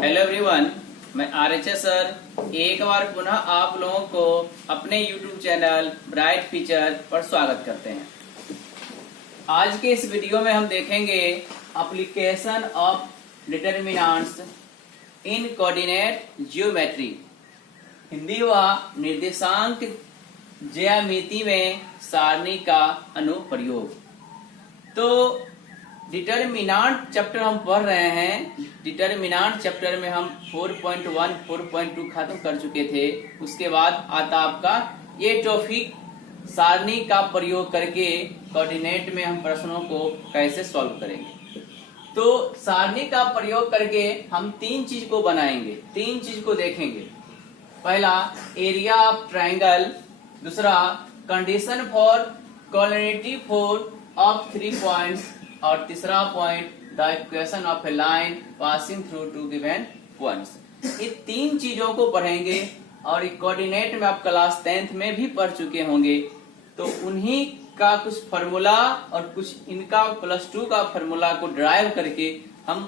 Hello everyone, मैं RHS sir एक बार पुनः आप लोगों को अपने YouTube चैनल ब्राइट फ्यूचर पर स्वागत करते हैं। आज के इस वीडियो में हम देखेंगे application of determinants in coordinate geometry, Hindi व निर्देशांक ज्यामिति में सारणी का अनुप्रयोग। तो डिटरमिनेंट चैप्टर हम पढ़ रहे हैं। डिटरमिनेंट चैप्टर में हम 4.1, 4.2 खत्म कर चुके थे। उसके बाद आता आपका ये टॉपिक सारणी का प्रयोग करके कोऑर्डिनेट में हम प्रश्नों को कैसे सॉल्व करेंगे। तो सारणी का प्रयोग करके हम तीन चीज को बनाएंगे, तीन चीज को देखेंगे। पहला एरिया ऑफ ट्राइंगल, दूसरा condition for coordinate for of 3 points, और तीसरा point the equation of a line passing through two given points. ये तीन चीजों को पढ़ेंगे और कोऑर्डिनेट में आप क्लास 10th में भी पढ़ चुके होंगे। तो उन्हीं का कुछ फार्मूला और कुछ इनका +2 का फार्मूला को ड्राइव करके हम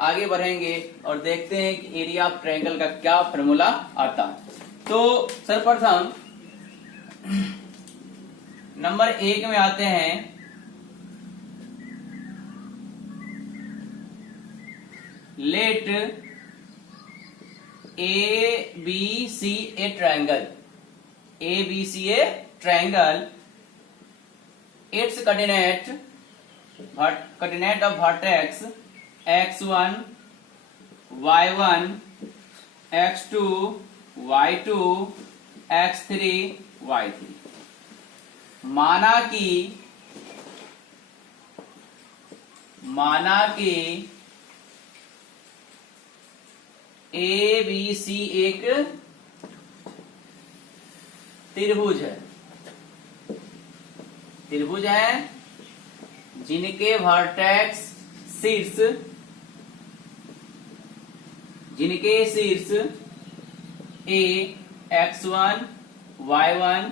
आगे बढ़ेंगे और देखते हैं कि एरिया ऑफ ट्रायंगल का क्या फार्मूला आता है। तो सर्वप्रथम नंबर 1 में आते हैं। Let ABC a triangle. ABC a triangle. Its coordinate of vertex x1, y1, x2, y2, x3, y3। माना कि ABC एक त्रिभुज है जिनके वर्टेक्स शीर्ष A x1, y1,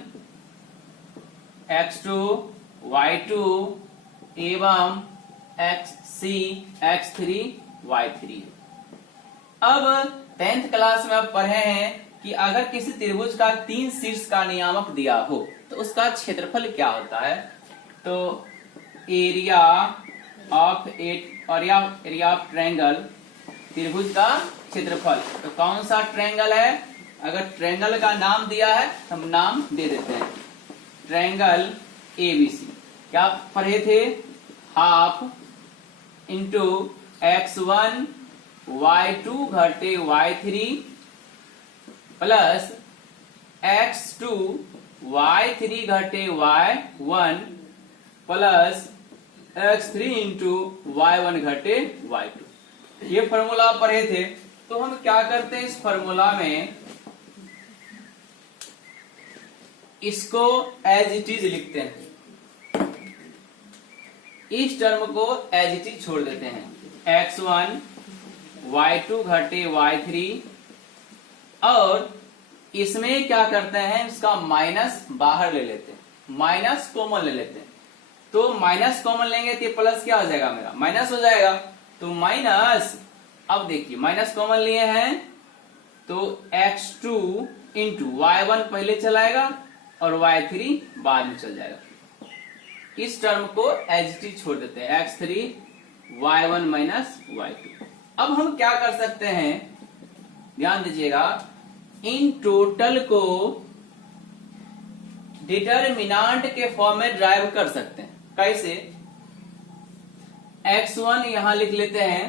x2, y2 एवं xc, x3, y3। अब 10th क्लास में आप पढ़े हैं कि अगर किसी त्रिभुज का 3 शीर्ष का नियामक दिया हो तो उसका क्षेत्रफल क्या होता है। तो एरिया ऑफ ट्रायंगल, त्रिभुज का क्षेत्रफल। तो कौन सा ट्रायंगल है, अगर ट्रायंगल का नाम दिया है हम नाम दे देते हैं ट्रायंगल एबीसी। क्या पढ़े थे, हाफ इंटू x1 y2 घटे y3 प्लस x2 y3 घटे y1 plus x3 into y1 घटे y2। ये फॉर्मूला पढ़े थे। तो हम क्या करते हैं, इस फॉर्मूला में इसको एज इट इज लिखते हैं, इस टर्म को एज इट इज छोड़ देते हैं। x1 y2 घटे y3, और इसमें क्या करते हैं, इसका माइनस बाहर ले लेते हैं, माइनस कॉमन ले लेते हैं। तो माइनस कॉमन लेंगे तो प्लस क्या हो जाएगा, मेरा माइनस हो जाएगा। तो माइनस, अब देखिए माइनस कॉमन लिए हैं तो x2 इंटू y1 पहले चलाएगा और y3 बाद में चल जाएगा। इस टर्म को एज इट इज छोड़ देते हैं, x3 y1 माइनस y2। अब हम क्या कर सकते हैं, ध्यान दीजिएगा, इन टोटल को डिटरमिनेंट के फॉर्म में ड्राइव कर सकते हैं। कैसे, x1 यहां लिख लेते हैं,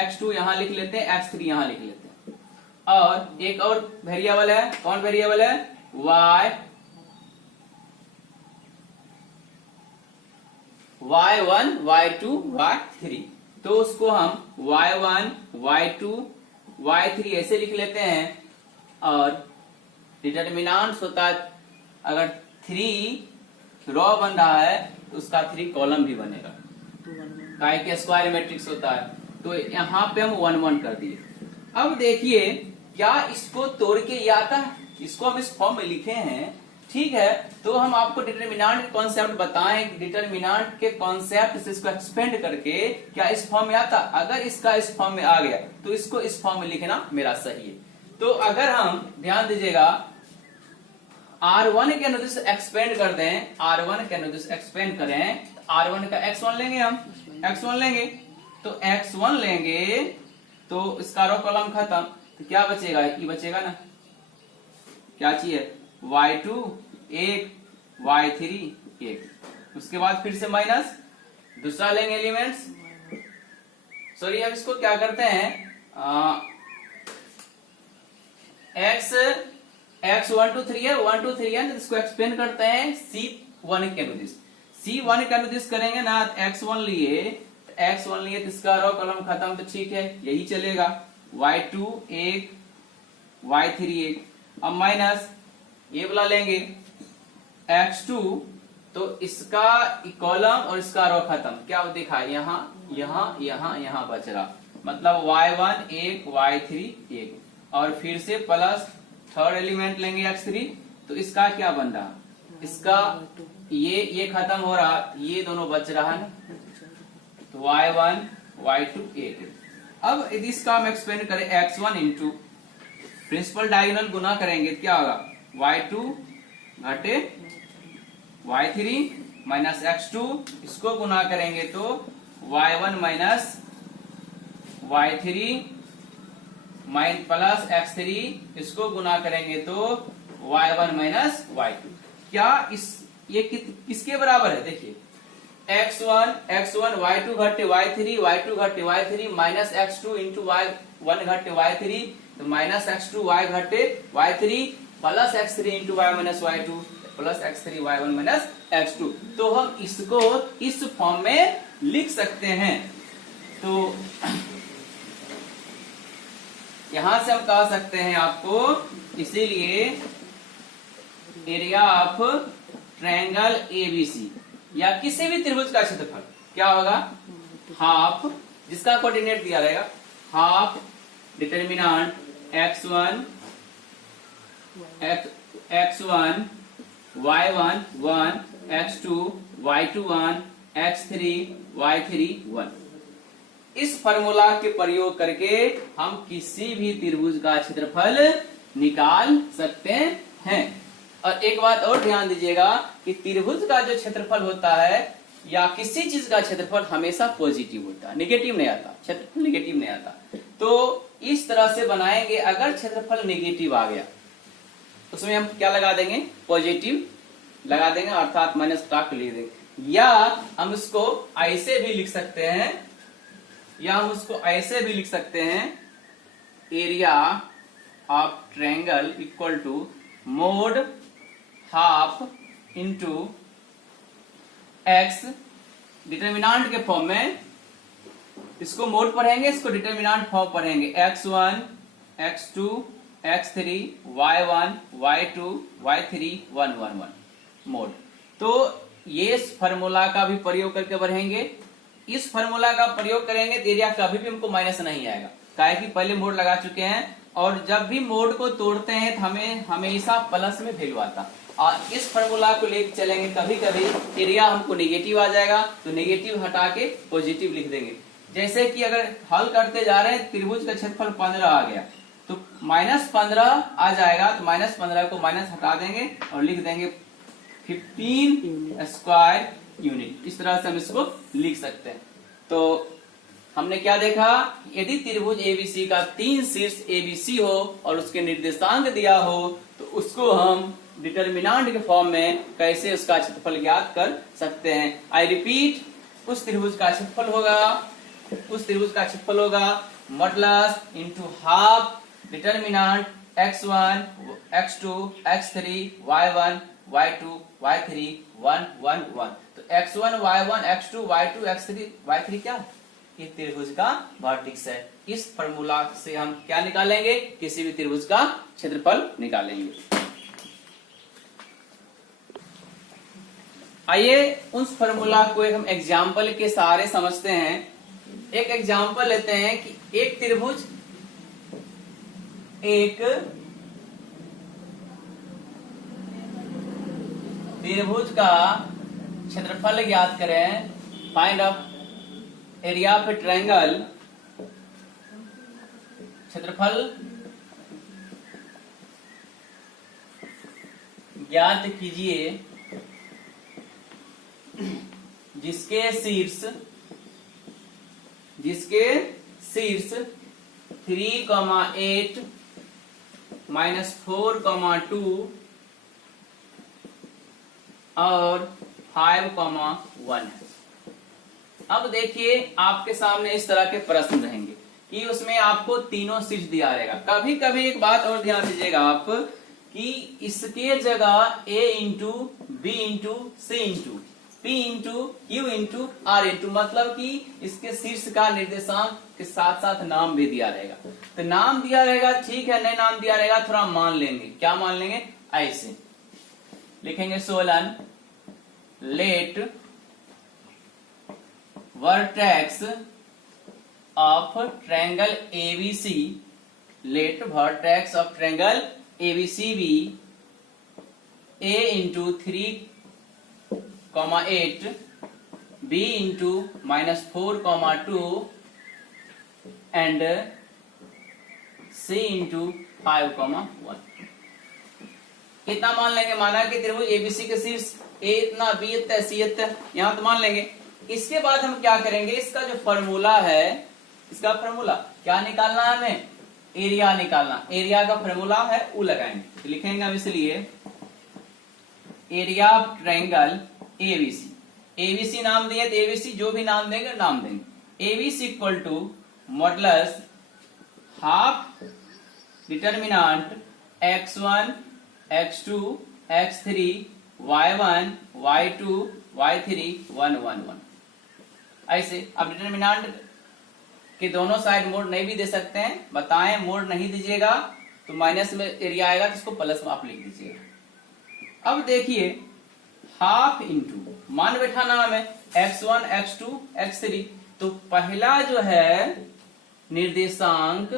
x2 यहां लिख लेते हैं, x3 यहां लिख लेते हैं, और एक और वेरिएबल है। कौन वेरिएबल है, y1, y2, y3। तो उसको हम y1, y2, y3 ऐसे लिख लेते हैं। और डिटरमिनेंट होता है, अगर 3 रो बन रहा है तो उसका 3 कॉलम भी बनेगा, काय के स्क्वायर मैट्रिक्स होता है। तो यहाँ पे हम 1 1 कर दिए। अब देखिए क्या इसको तोड़ के ये आता है, इसको हम इस फॉर्म में लिखे हैं ठीक है, तो हम आपको डिटरमिनेंट के कॉन्सेप्ट बताएं, डिटरमिनेंट के कॉन्सेप्ट से इसको एक्सपेंड करके क्या इस फॉर्म में आता, अगर इसका इस फॉर्म में आ गया तो इसको इस फॉर्म में लिखना मेरा सही है। तो अगर हम ध्यान दीजिएगा R1 के अनुदिश एक्सपेंड कर दें, R1 के अनुदिश एक्सपेंड करें, R1 का X1 लेंगे, हम X1 लेंगे, तो X1 लेंगे तो इसका रो कॉलम खत्म, तो क्या बचेगा, ये बचेगा ना, क्या चाहिए, Y2 1, Y3 1, उसके बाद फिर से माइनस, दूसरा लेंगे एलिमेंट्स, सॉरी अब इसको क्या करते हैं, X1 2 3 है, 1 2 3 है, तो इसको एक्सपेंड करते हैं C1 के अनुदिश, C1 के अनुदिश करेंगे ना, X1 लिए, X1 लिए तो इसका रो कॉलम खत्म, तो ठीक है यही चलेगा, Y2 1, Y3 1, अब माइनस ये वाला लेंगे X2, तो इसका कॉलम और इसका रो खत्म, क्या दिखा यहाँ यहाँ यहाँ यहाँ बच रहा, मतलब Y1 1, Y3 1, और फिर से प्लस थर्ड एलिमेंट लेंगे X3, तो इसका क्या बन रहा, इसका ये खत्म हो रहा, ये दोनों बच रहा है ना, तो Y1 Y2 1। अब यदि इसका हम एक्सपेंड करें X1 इंटू प्रिंसिपल डायगोनल गुना करेंगे तो क्या होगा, Y2 घटे Y3 माइनस X2, इसको गुना करेंगे तो Y1 minus Y3 plus X3, इसको गुना करेंगे तो Y1 माइनस Y2। क्या ये किसके बराबर है, देखिए X1 Y2 घटे Y3, Y2 घटे Y3 minus X2 into Y1 घटे Y3, तो माइनस X2 Y घटे Y3 plus X3 into Y minus Y2 plus X3 Y1 minus X2। तो हम इसको इस फॉर्म में लिख सकते हैं, तो यहां से हम कह सकते हैं आपको, इसीलिए एरिया ऑफ ट्रायंगल ABC या किसी भी त्रिभुज का क्षेत्रफल क्या होगा, हाफ, जिसका कोऑर्डिनेट दिया रहेगा, half determinant X1 Y1 1, X2 Y2 1, X3 Y3 1। इस फॉर्मूला के प्रयोग करके हम किसी भी त्रिभुज का क्षेत्रफल निकाल सकते हैं। और एक बात और ध्यान दीजिएगा कि त्रिभुज का जो क्षेत्रफल होता है या किसी चीज का क्षेत्रफल हमेशा पॉजिटिव होता है, नेगेटिव नहीं आता, क्षेत्रफल नेगेटिव नहीं आता। तो इस तरह से बनाएंगे, अगर क्षेत्रफल नेगेटिव आ गया उसमें हम क्या लगा देंगे, पॉजिटिव लगा देंगे, अर्थात माइनस टाक लिख देंगे, या हम इसको ऐसे भी लिख सकते हैं, area of triangle equal to mod half into x, determinant के फॉर्म में, इसको मोड पढ़ेंगे, इसको डिटरमिनेंट फॉर्म पढ़ेंगे, X1 X2 X3 Y1 Y2 Y3 1 1 1 mode. तो ये फार्मूला का भी प्रयोग करके बढ़ेंगे, इस फार्मूला का प्रयोग करेंगे तो एरिया कभी भी हमको माइनस नहीं आएगा, काहे कि पहले मोड लगा चुके हैं, और जब भी मोड को तोड़ते हैं तो हमें हमेशा प्लस में वैल्यू आता। और इस फार्मूला को लेकर चलेंगे, कभी कभी एरिया हमको नेगेटिव आ जाएगा तो नेगेटिव हटा के पॉजिटिव लिख देंगे। जैसे कि अगर हल करते जा रहे हैं, त्रिभुज का क्षेत्रफल 15 आ गया तो -15 आ जाएगा, तो -15 को माइनस हटा देंगे और लिख देंगे 15 स्क्वायर यूनिट। इस तरह से हम इसको लिख सकते हैं। तो हमने क्या देखा, यदि त्रिभुज ABC का 3 शीर्ष ABC हो और उसके निर्देशांक दिया हो तो उसको हम डिटरमिनेंट के फॉर्म में कैसे उसका क्षेत्रफल ज्ञात कर सकते हैं। आई रिपीट, उस त्रिभुज का क्षेत्रफल होगा modulus into half determinant X1 X2 X3 Y1 Y2 Y3 1 1 1। तो X1 Y1 X2 Y2 X3 Y3 क्या, ये त्रिभुज का वर्टेक्स है। इस फार्मूला से हम क्या निकालेंगे, किसी भी त्रिभुज का क्षेत्रफल निकालेंगे। आइए उस फार्मूला को एक हम एग्जाम्पल के सहारे समझते हैं। एक एग्जाम्पल लेते हैं कि एक त्रिभुज त्रिभुज का क्षेत्रफल ज्ञात करें, find of area of A triangle, क्षेत्रफल ज्ञात कीजिए जिसके शीर्ष 3,8 -4,2 और 5,1 है। अब देखिए आपके सामने इस तरह के प्रश्न रहेंगे कि उसमें आपको तीनों शीर्ष दिया रहेगा। कभी कभी एक बात और ध्यान दीजिएगा आप कि इसके जगह a into B into C into P into Q into R into, मतलब कि इसके शीर्ष का निर्देशांक के साथ साथ नाम भी दिया रहेगा। तो नाम दिया रहेगा ठीक है, नहीं नाम दिया रहेगा थोड़ा मान लेंगे। क्या मान लेंगे? ऐसे लिखेंगे 16 let vertex of triangle ABC, let vertex of triangle ABC भी A into 3,8 B into -4,2 and C into 5,1। कितना मान लेंगे? माना कि त्रिभुज ABC के शीर्ष A इतना, B इतना, C इतना, यहां तो मान लेंगे। इसके बाद हम क्या करेंगे? इसका जो फॉर्मूला है, इसका फॉर्मूला क्या निकालना है? हमें एरिया निकालना। एरिया का फॉर्मूला है वो लगाएंगे, तो लिखेंगे हम इसलिए area of triangle ABC। ABC नाम दिए तो ABC जो भी नाम देंगे नाम देंगे। ABC equal to modulus half determinant x1 x2 x3 y1 y2 y3 1 1 1। ऐसे अब डिटर्मिनेंट कि दोनों साइड मोड नहीं भी दे सकते हैं, बताएं मोड नहीं दीजिएगा तो माइनस में एरिया आएगा, तो इसको प्लस में आप लिख दीजिएगा। अब देखिए हाफ इंटू मान बैठाना हमें x1 x2 x3, तो पहला जो है निर्देशांक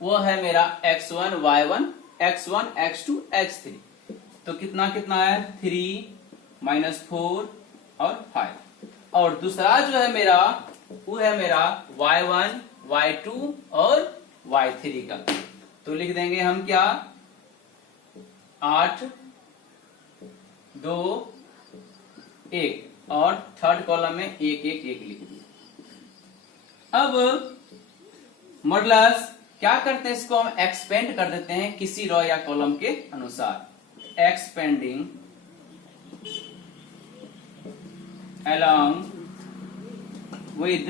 वो है मेरा x1 y1 x1 x2 x3, तो कितना कितना है 3 -4 और 5। और दूसरा जो है मेरा वो है मेरा y1 y2 और y3 का, तो लिख देंगे हम क्या 8 2 1 और थर्ड कॉलम में 1 1 1 लिख दिया। अब मॉडुलस क्या करते हैं, इसको हम एक्सपेंड कर देते हैं किसी रो या कॉलम के अनुसार। एक्सपेंडिंग along with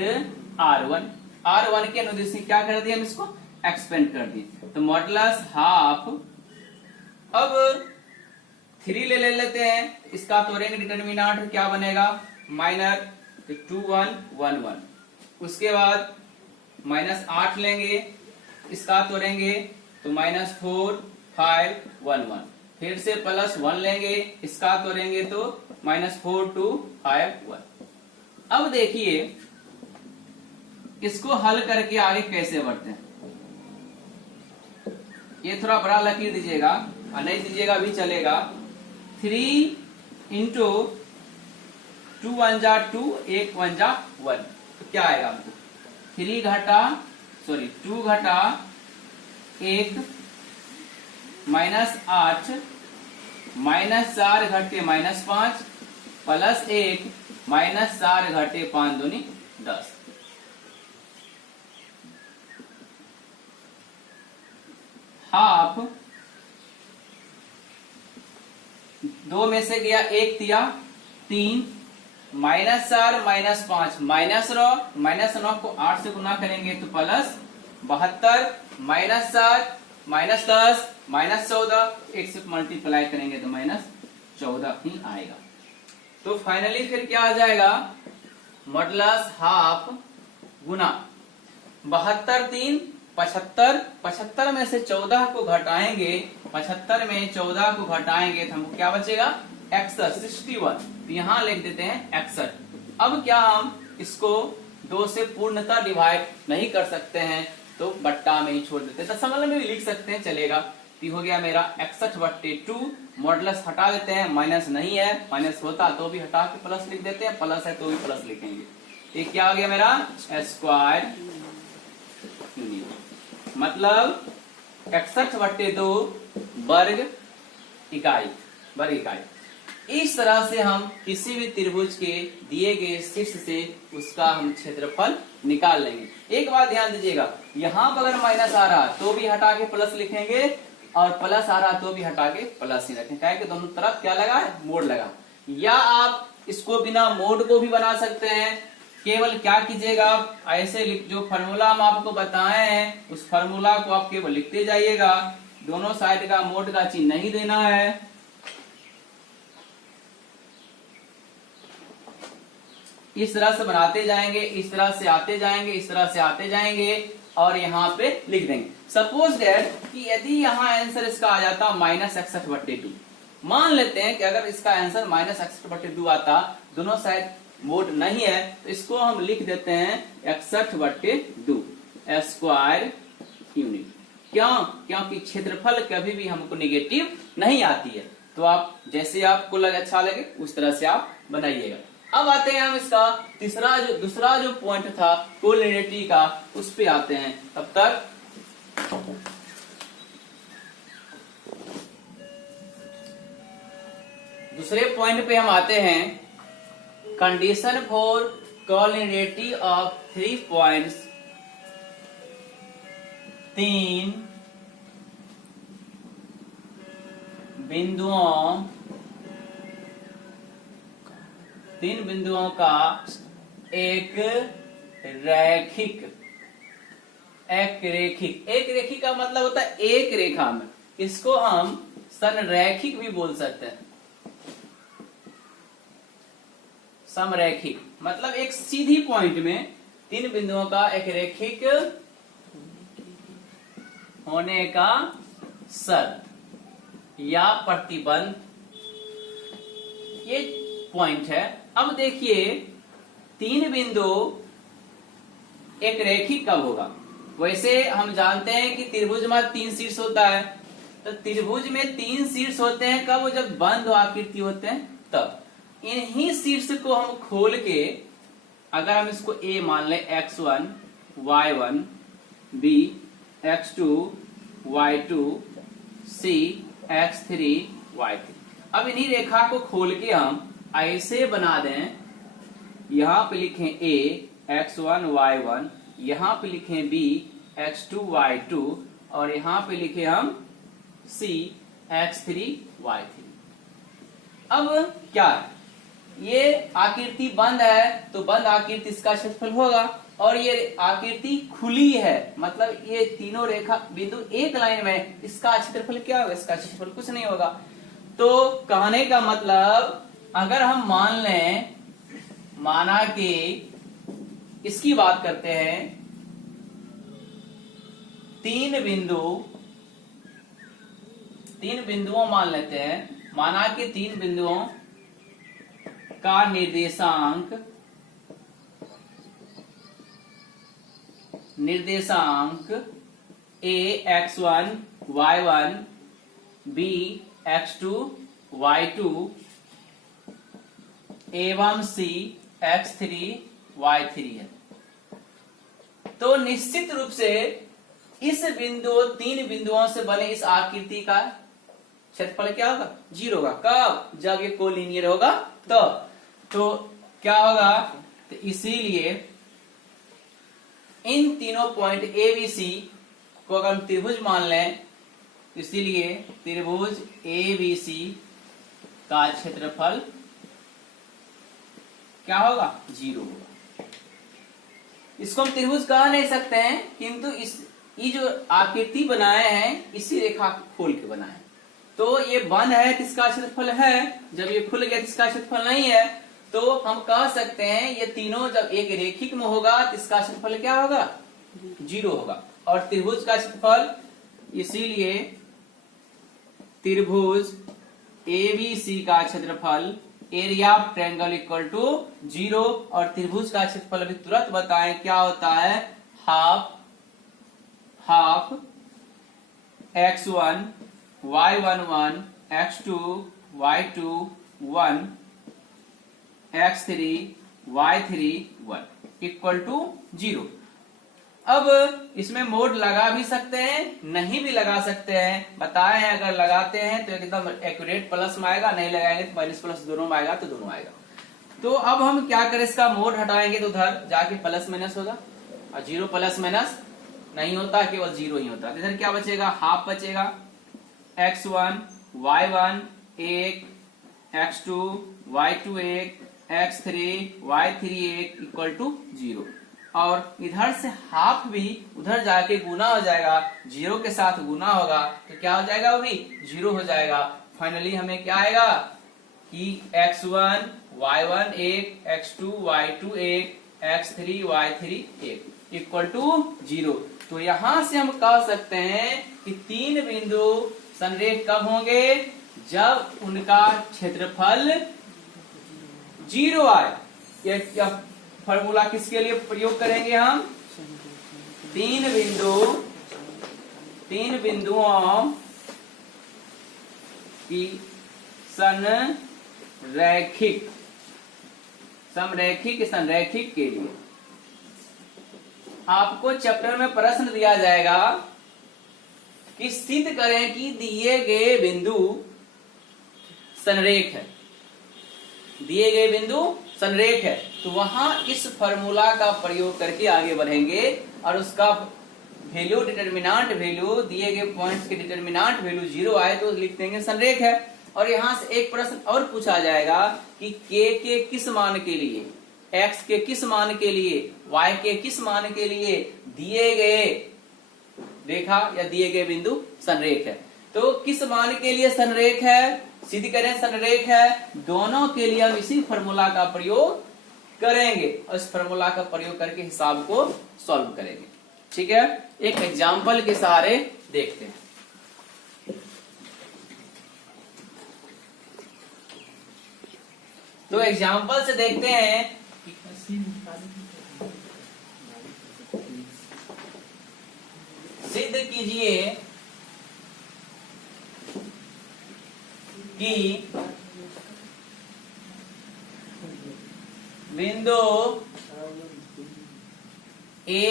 R1 के अनुदेश से क्या कर दिए हम इसको एक्सपेंड कर दिए। तो मॉडुलस हाफ, अब 3 ले लेते हैं, इसका तोड़ेंगे डिटर्मिनेंट क्या बनेगा माइनर 2 1 1 1। उसके बाद -8 लेंगे, इसका तोड़ेंगे तो -4 5 1 1। फिर से +1 लेंगे, इसका तोड़ेंगे तो -4 2 5 1। अब देखिए इसको हल करके आगे कैसे बढ़ते हैं। ये थोड़ा बड़ा लकीर दीजिएगा और नहीं दीजिएगा भी चलेगा। 3 इंटू 2 1 जा 2 1 1 जा 1, तो क्या आएगा हमको 2 घटा 1 -8 -4 घटे -5 +1 -4 घटे 5 दूनी 10। हाफ 2 में से गया 1 तिया 3 -4 -5 -9 को 8 से गुना करेंगे तो +72 -4 -10 -14, 1 से मल्टीप्लाई करेंगे तो -14 ही आएगा। तो फाइनली फिर क्या आ जाएगा मॉडुलस हाफ गुना 72 3 75, 75 में से 14 को घटाएंगे, 75 में 14 को घटाएंगे तो हमको क्या बचेगा 61। तो यहां लिख देते हैं 61। अब क्या हम इसको 2 से पूर्णतः डिवाइड नहीं कर सकते हैं तो बट्टा में ही छोड़ देते हैं, दशमलव में भी लिख सकते हैं चलेगा। तो हो गया मेरा 61/2। मॉडुलस हटा देते हैं, माइनस नहीं है, माइनस होता तो भी हटा के प्लस लिख देते हैं, प्लस है तो भी प्लस लिखेंगे। ये क्या हो गया मेरा स्क्वायर यूनिट, मतलब 61/2 वर्ग इकाई। इस तरह से हम किसी भी त्रिभुज के दिए गए शीर्ष से उसका हम क्षेत्रफल निकाल लेंगे। एक बात ध्यान दीजिएगा, यहाँ पर अगर माइनस आ रहा तो भी हटा के प्लस लिखेंगे और प्लस आ रहा तो भी हटा के प्लस ही रखेंगे, क्या है कि दोनों तरफ क्या लगा है, मोड लगा। या आप इसको बिना मोड को भी बना सकते हैं। केवल क्या कीजिएगा, आप ऐसे जो फार्मूला हम आपको बताए हैं उस फार्मूला को आप केवल लिखते जाइएगा, दोनों साइड का मोड का चिन्ह नहीं देना है। इस तरह से बनाते जाएंगे, इस तरह से आते जाएंगे, इस तरह से आते जाएंगे और यहाँ पे लिख देंगे। सपोज दैट कि यदि यहाँ आंसर इसका आ जाता -61/2, मान लेते हैं कि अगर इसका आंसर -61/2 आता, दोनों साइड मोड नहीं है, तो इसको हम लिख देते हैं 61/2 स्क्वायर यूनिट। क्यों? क्योंकि क्षेत्रफल कभी भी हमको निगेटिव नहीं आती है। तो आप जैसे आपको अच्छा लगे उस तरह से आप बनाइएगा। अब आते हैं हम इसका दूसरा जो पॉइंट था कोलिनियरिटी का, उस पे आते हैं। तब तक दूसरे पॉइंट पे हम आते हैं, condition for collinearity of 3 points, 3 बिंदुओं का एक रैखिक का मतलब होता है एक रेखा में, इसको हम संरैखिक भी बोल सकते हैं। समरैखिक मतलब एक सीधी पॉइंट में 3 बिंदुओं का एक रैखिक होने का शर्त या प्रतिबंध, ये पॉइंट है। अब देखिए 3 बिंदु एक रैखिक कब होगा? वैसे हम जानते हैं कि त्रिभुज में 3 शीर्ष होता है, तो त्रिभुज में 3 शीर्ष होते हैं कब? जब बंद आकृति होते हैं तब। इन्हीं शीर्ष को हम खोल के अगर हम इसको A मान लें, x1 y1 b x2 y2 c x3 y3। अब इन्हीं रेखा को खोल के हम ऐसे बना दें, यहां पे लिखें A x1 y1, यहां पे लिखें B x2 y2 और यहां पे लिखे हम C x3 y3। अब क्या है, ये आकृति बंद है तो बंद आकृति इसका क्षेत्रफल होगा, और ये आकृति खुली है मतलब ये तीनों रेखा बिंदु एक लाइन में, इसका क्षेत्रफल क्या होगा? इसका क्षेत्रफल कुछ नहीं होगा। तो कहने का मतलब अगर हम मान लें, माना कि इसकी बात करते हैं, 3 बिंदुओं मान लेते हैं, माना कि 3 बिंदुओं का निर्देशांक A x1 y1 b x2 y2 एवं C x3 y3 है। तो निश्चित रूप से इस 3 बिंदुओं से बने इस आकृति का क्षेत्रफल क्या होगा? 0 होगा। कब? जब ये कोलिनियर होगा तो क्या होगा? तो इसीलिए इन तीनों पॉइंट A B C को अगर हम त्रिभुज मान लें, इसीलिए त्रिभुज A B C का क्षेत्रफल क्या होगा? 0 होगा। इसको हम त्रिभुज कह नहीं सकते हैं, किंतु ये जो आकृति बनाए हैं इसी रेखा को खोल के बनाए। तो ये बंद है तो इसका क्षेत्रफल है, जब ये खुल गया तो इसका क्षेत्रफल नहीं है, तो हम कह सकते हैं ये तीनों जब एक रेखिक में होगा तो इसका क्षेत्रफल क्या होगा? 0 होगा। और त्रिभुज का क्षेत्रफल, इसीलिए त्रिभुज ABC का क्षेत्रफल area of triangle equal to 0, और त्रिभुज का क्षेत्रफल अभी तुरंत बताएं क्या होता है? Half x1 y11 x2 y2 1 x3 y3 1 equal to 0। अब इसमें मोड लगा भी सकते हैं, नहीं भी लगा सकते हैं। बताए हैं अगर लगाते हैं तो एकदम एक्यूरेट प्लस में आएगा, नहीं लगाएंगे तो माइनस प्लस दोनों में आएगा, तो दोनों आएगा। तो अब हम क्या करें, इसका मोड हटाएंगे तो उधर जाके प्लस माइनस होगा, और 0 प्लस माइनस नहीं होता, केवल 0 ही होता है। इधर क्या बचेगा, हाफ बचेगा। x1 y1 1 x2 y2 1 x3 y3 1 equal to 0। और इधर से हाफ भी उधर जाके गुना हो जाएगा, 0 के साथ गुना होगा तो क्या हो जाएगा, वो भी 0 हो जाएगा। फाइनली हमें क्या आएगा कि x1 y1 1 x2 y2 1 x3 y3 1 equal to 0। तो यहां से हम कह सकते हैं कि तीन बिंदु संरेख कब होंगे, जब उनका क्षेत्रफल 0 आए। ये फॉर्मूला किसके लिए प्रयोग करेंगे हम, तीन बिंदुओं की संरेखिक के लिए। आपको चैप्टर में प्रश्न दिया जाएगा कि सिद्ध करें कि दिए गए बिंदु संरेख है, दिए गए बिंदु संरेख है। तो वहां इस फॉर्मूला का प्रयोग करके आगे बढ़ेंगे और उसका वैल्यू डिटरमिनेंट वैल्यू दिए गए पॉइंट्स के डिटरमिनेंट वैल्यू 0 आए तो लिख देंगे संरेख है। और यहां से एक प्रश्न और पूछा जाएगा कि के किस मान के लिए, x के किस मान के लिए, y के किस मान के लिए दिए गए रेखा या दिए गए बिंदु संरेख है। तो किस मान के लिए संरेख है, सिद्ध करें संरेख है, दोनों के लिए हम इसी फॉर्मूला का प्रयोग करेंगे और इस फॉर्मूला का प्रयोग करके हिसाब को सॉल्व करेंगे। ठीक है, एक एग्जांपल के सहारे देखते हैं। तो एग्जांपल से देखते हैं, सिद्ध कीजिए कि बिंदु a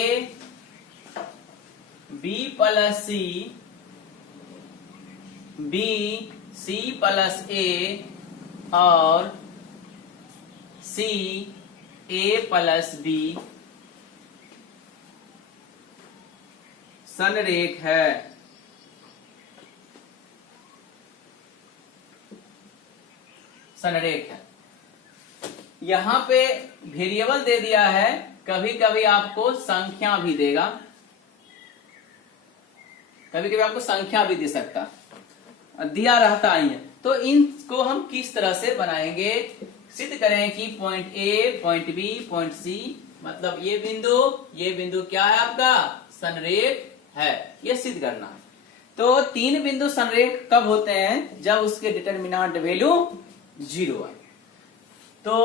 b plus c, b c plus a और सी ए प्लस बी संरेख है। संरेख है, यहां पे वेरिएबल दे दिया है, कभी कभी आपको संख्या भी देगा, कभी कभी आपको संख्या भी दे सकता, दिया रहता ही है। तो इनको हम किस तरह से बनाएंगे, सिद्ध करें कि point A, point B, point C, मतलब ये बिंदु क्या है आपका, संरेख है, ये सिद्ध करना है। तो तीन बिंदु संरेख कब होते हैं, जब उसके डिटरमिनेंट वैल्यू 0 आए। तो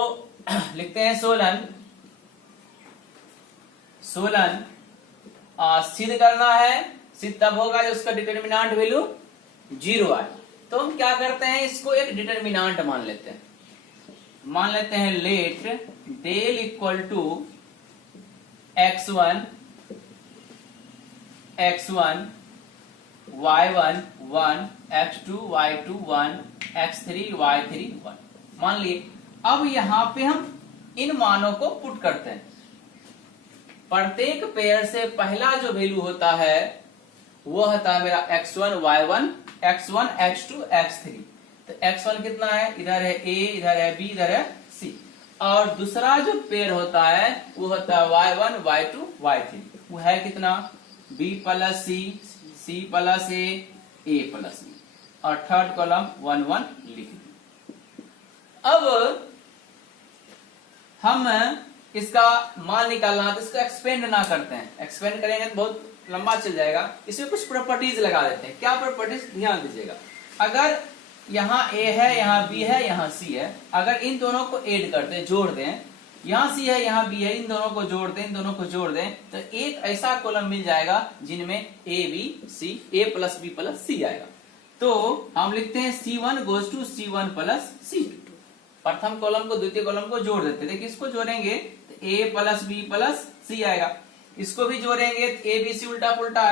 लिखते हैं सोलन सिद्ध करना है, सिद्ध तब होगा जब उसका डिटरमिनेंट वैल्यू 0 आए। तो हम क्या करते हैं, इसको एक डिटरमिनेंट मान लेते हैं, late del equal to x1 y1 1 x2 y2 1 x3 y3 1 मान लिए। अब यहां पे हम इन मानों को पुट करते हैं। प्रत्येक पेयर से पहला जो वैल्यू होता है वो होता है मेरा x1 y1 x1 x2 x3। तो x1 कितना है, इधर है a, इधर है b, इधर है c। और दूसरा जो पेयर होता है वो होता है y1 y2 y3, वो है कितना, b plus c, c plus a plus b, और थर्ड कॉलम 1 1 लिख दी। अब हम इसका मान निकालना है तो इसको एक्सपेंड ना करते हैं, एक्सपेंड करेंगे तो बहुत लंबा चल जाएगा। इसमें कुछ प्रॉपर्टीज लगा देते हैं। क्या प्रॉपर्टीज, ध्यान दीजिएगा। अगर यहाँ a है, यहाँ b है, यहाँ c है, अगर इन दोनों को ऐड कर दें, जोड़ दें, यहाँ c है, यहाँ b है, इन दोनों को जोड़ दें, इन दोनों को जोड़ दें, तो एक ऐसा कॉलम मिल जाएगा जिनमें a b c, a plus b plus c आएगा। तो हम लिखते हैं C1 goes to C1 plus C2। प्रथम कॉलम को द्वितीय कॉलम को जोड़ देते हैं। देखिए इसको जोड़ेंगे तो A plus B plus C आएगा। इसको भी जोड़ेंगे तो A B C उल्टा पुल्टा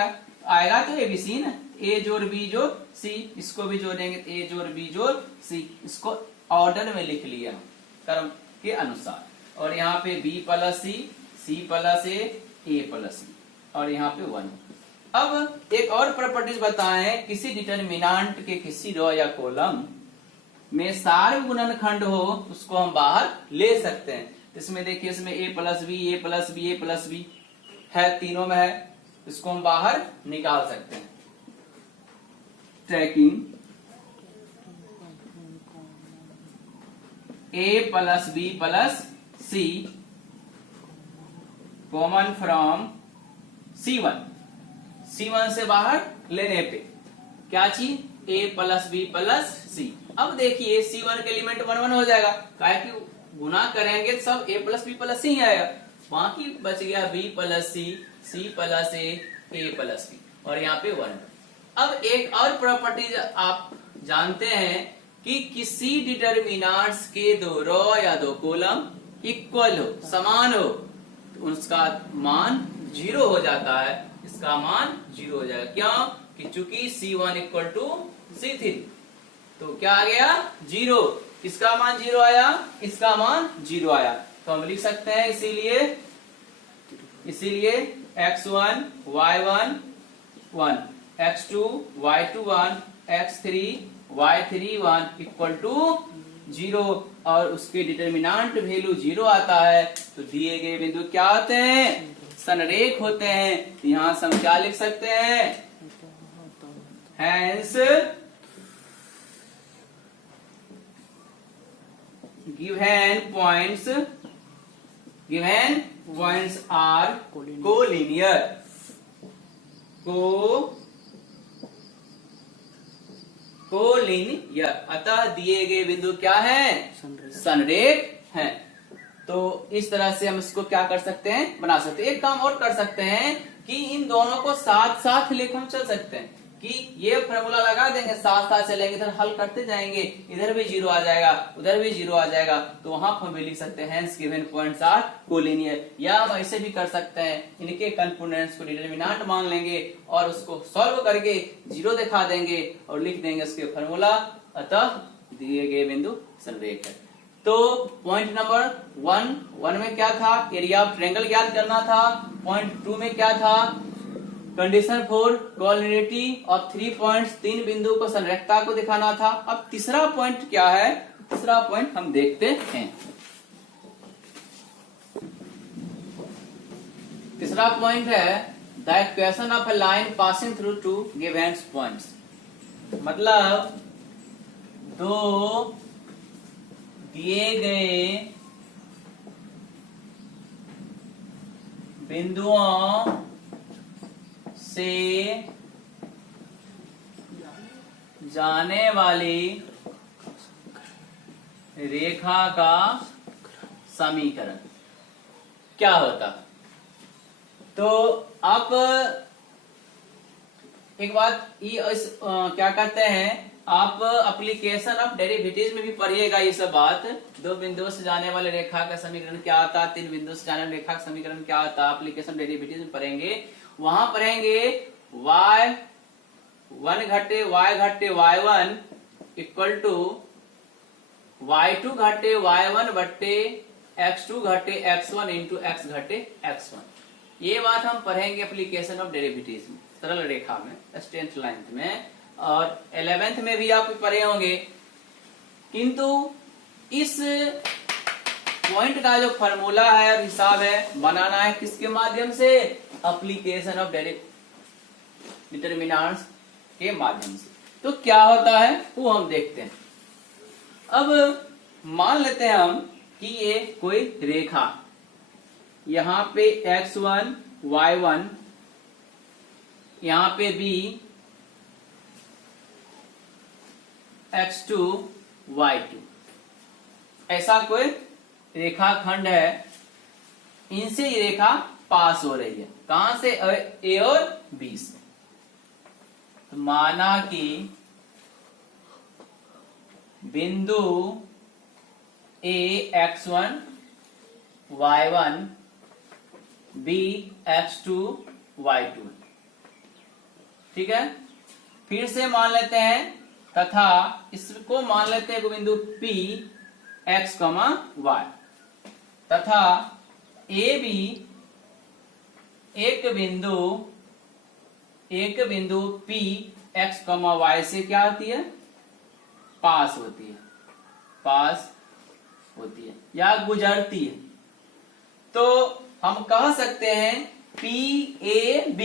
आएगा तो A B C ना, A जोड़ B जोड़ C। इसको भी जोड़ेंगे तो A जोड़ B जोड़ C। इसको ऑर्डर में लिख लिया क्रम के अनुसार। और यहाँ पे B plus C plus A plus C और यहाँ पे 1। अब एक और प्रॉपर्टीज बताएं, किसी डिटरमिनेंट के किसी रो या कॉलम में सार्व गुणनखंड हो उसको हम बाहर ले सकते हैं। इसमें देखिए इसमें A plus B A plus B A plus B है, तीनों में है, इसको हम बाहर निकाल सकते हैं। Taking A plus B plus C common from C1 से बाहर लेने पे क्या चीज A plus B plus C। अब देखिए C1 के एलिमेंट 1 1 हो जाएगा, काहे कि गुना करेंगे तो सब A plus B plus C ही आएगा। बाकी बच गया B plus C plus A plus B और यहाँ पे 1। अब एक और प्रॉपर्टी आप जानते हैं कि किसी डिटरमिनेंट्स के दो रो या दो कॉलम इक्वल हो, समान हो, तो उसका मान 0 हो जाता है। इसका मान 0 हो जाएगा, क्यों कि चूंकि C1 इक्वल टू C3 तो क्या आ गया 0। इसका मान 0 आया, इसका मान 0 आया, तो हम लिख सकते हैं इसीलिए x1 y1 1 x2 y2 1 x3 y3 1 equal to 0 और उसके डिटरमिनेंट वैल्यू 0 आता है। तो दिए गए बिंदु क्या होते हैं, संरेख होते हैं। यहां से हम क्या लिख सकते हैं, hence given points are collinear. Collinear अतः दिए गए बिंदु क्या है, संरेख हैं। तो इस तरह से हम इसको क्या कर सकते हैं, बना सकते हैं। एक काम और कर सकते हैं कि इन दोनों को साथ साथ लेकर हम चल सकते हैं कि ये फॉर्मूला लगा देंगे, साथ साथ चलेंगे, इधर हल करते जाएंगे, इधर भी 0 आ जाएगा, उधर भी 0 आ जाएगा, तो वहां पर हम लिख सकते हैं hence given points are collinear. या हम ऐसे भी कर सकते हैं, इनके कंपोनेंट्स को डिटरमिनेंट मान लेंगे और उसको सॉल्व करके 0 दिखा देंगे और लिख देंगे उसके फॉर्मूला, अतः दिए गए बिंदु संरेख है। तो पॉइंट नंबर 1 में क्या था, एरिया ऑफ ट्रायंगल ज्ञात करना था। पॉइंट 2 में क्या था, condition for collinearity of 3 points, 3 बिंदु को संरेखता को दिखाना था। अब तीसरा पॉइंट क्या है, तीसरा पॉइंट हम देखते हैं। तीसरा पॉइंट है the equation of a line passing through two given points. मतलब दो दिए गए बिंदुओं से जाने वाली रेखा का समीकरण क्या होता। तो आप एक बात क्या कहते हैं, आप एप्लीकेशन ऑफ डेरिवेटिव्स में भी पढ़िएगा ये सब बात। दो बिंदुओं से जाने वाले रेखा का समीकरण क्या होता, 3 बिंदुओं से जाने वाले रेखा का समीकरण क्या होता, एप्लीकेशन डेरिवेटिव्स में पढ़ेंगे। वहां पढ़ेंगे y1 घटे y1 इक्वल टू y2 घटे y1 बट्टे x2 घटे x1 इंटू x घटे x1। ये बात हम पढ़ेंगे एप्लीकेशन ऑफ डेरिवेटिव्स में, सरल रेखा में, स्ट्रेट लाइन में, और 11th में भी आप पढ़े होंगे। किंतु इस पॉइंट का जो फॉर्मूला है और हिसाब है बनाना है किसके माध्यम से, एप्लीकेशन ऑफ डिटरमिनेंट्स के माध्यम से। तो क्या होता है वो हम देखते हैं। अब मान लेते हैं हम कि ये कोई रेखा, यहां पे x1 y1, यहां पे b x2 y2, ऐसा कोई रेखा खंड है। इनसे ये रेखा पास हो रही है, कहां से, a और b से। तो माना कि बिंदु A x1 y1 B x2 y2। ठीक है, फिर से मान लेते हैं तथा इसको मान लेते हैं बिंदु P x, y तथा ए बी एक बिंदु P x, y से क्या होती है, पास होती है या गुजरती है। तो हम कह सकते हैं PAB,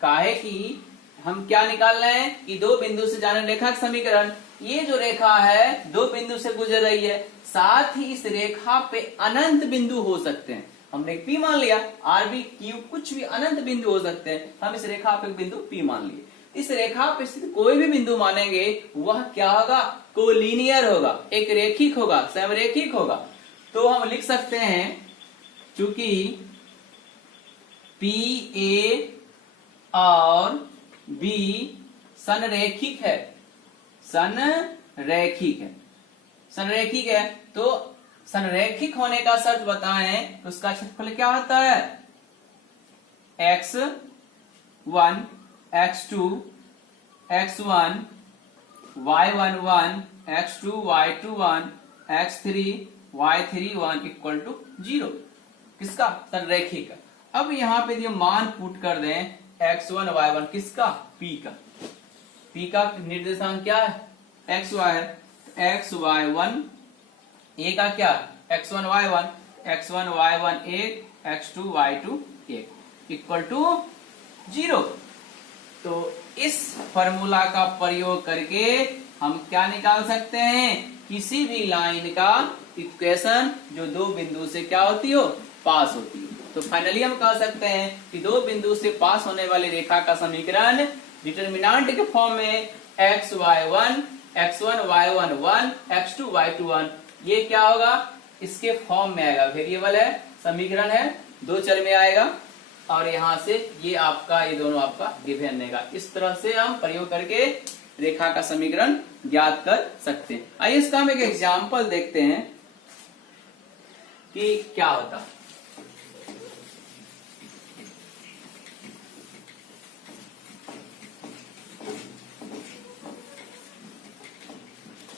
काहे कि हम क्या निकाल रहे हैं कि दो बिंदु से जाने रेखा का समीकरण। ये जो रेखा है दो बिंदु से गुजर रही है, साथ ही इस रेखा पे अनंत बिंदु हो सकते हैं। हमने एक P मान लिया, RB Q कुछ भी अनंत बिंदु हो सकते हैं, हम इस रेखा पे बिंदु P मान लिए। इस रेखा पे स्थित कोई भी बिंदु मानेंगे वह क्या होगा, कोलिनियर होगा, एक रेखिक होगा, समरेखिक होगा। तो हम लिख सकते हैं चूंकि PA और B संरेखिक है, तो संरेखिक होने का शर्त बताएं, उसका क्षेत्रफल क्या होता है, x1 x2 x1 y11 x2 y21 x3 y31 equal to 0। किसका, संरेखिक का। अब यहाँ पे ये मान पुट कर दें x1 y1 किसका, P का निर्देशांक क्या है, xy है, xy1 a का क्या, x1 y1 1 x2 y2 1 equal to 0। तो इस फॉर्मूला का प्रयोग करके हम क्या निकाल सकते हैं, किसी भी लाइन का इक्वेशन जो दो बिंदु से क्या होती हो, पास होती है। तो फाइनली हम कह सकते हैं कि दो बिंदु से पास होने वाली रेखा का समीकरण डिटर्मिनेंट के फॉर्म में xy1 x1 y1 1 x2 y2 1, ये क्या होगा, इसके फॉर्म में आएगा। वेरिएबल है, समीकरण है, दो चर में आएगा और यहां से ये आपका, ये दोनों आपका गिवन रहेगा। इस तरह से हम प्रयोग करके रेखा का समीकरण ज्ञात कर सकते हैं। आइए इसका हम एक एग्जाम्पल देखते हैं कि क्या होता है।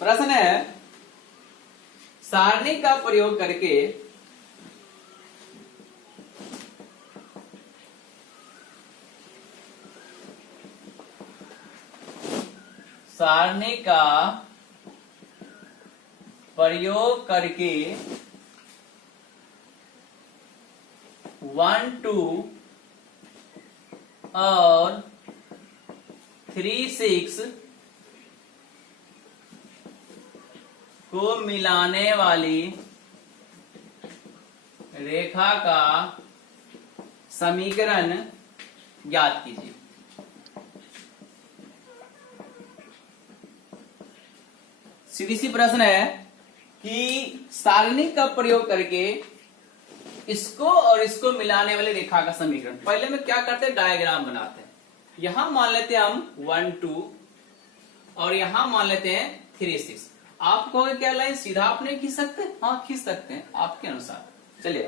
प्रश्न है, सारणी का प्रयोग करके1 2 और 3 6 को मिलाने वाली रेखा का समीकरण ज्ञात कीजिए। सीधी सी प्रश्न है कि सारणी का प्रयोग करके इसको और इसको मिलाने वाली रेखा का समीकरण। पहले में क्या करते हैं, डायग्राम बनाते हैं। यहां मान लेते हैं हम 1 2 और यहां मान लेते हैं 3 6। आप कहोगे क्या लाइन सीधा आप नहीं खींच सकते, हाँ खींच सकते हैं आपके अनुसार, चलिए।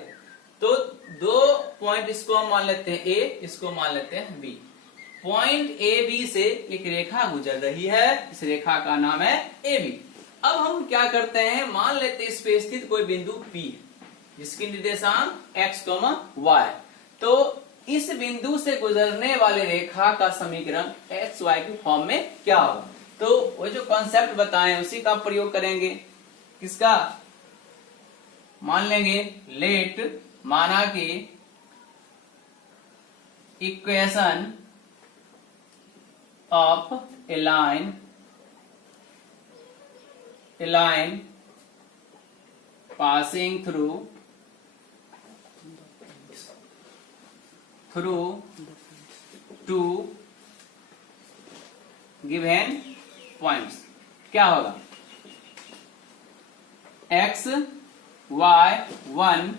तो दो पॉइंट इसको हम मान लेते हैं A, इसको मान लेते हैं B। पॉइंट A B से एक रेखा गुजर रही है, इस रेखा का नाम है AB। अब हम क्या करते हैं, मान लेते हैं इस पे स्थित कोई बिंदु P जिसकी निर्देशांक x, y। तो इस बिंदु से गुजरने वाली रेखा का समीकरण x y के फॉर्म में क्या होगा। तो वो जो कॉन्सेप्ट बताएं उसी का प्रयोग करेंगे। किसका, मान लेंगे लेट, माना कि equation of a line passing through two given points क्या होगा, x y 1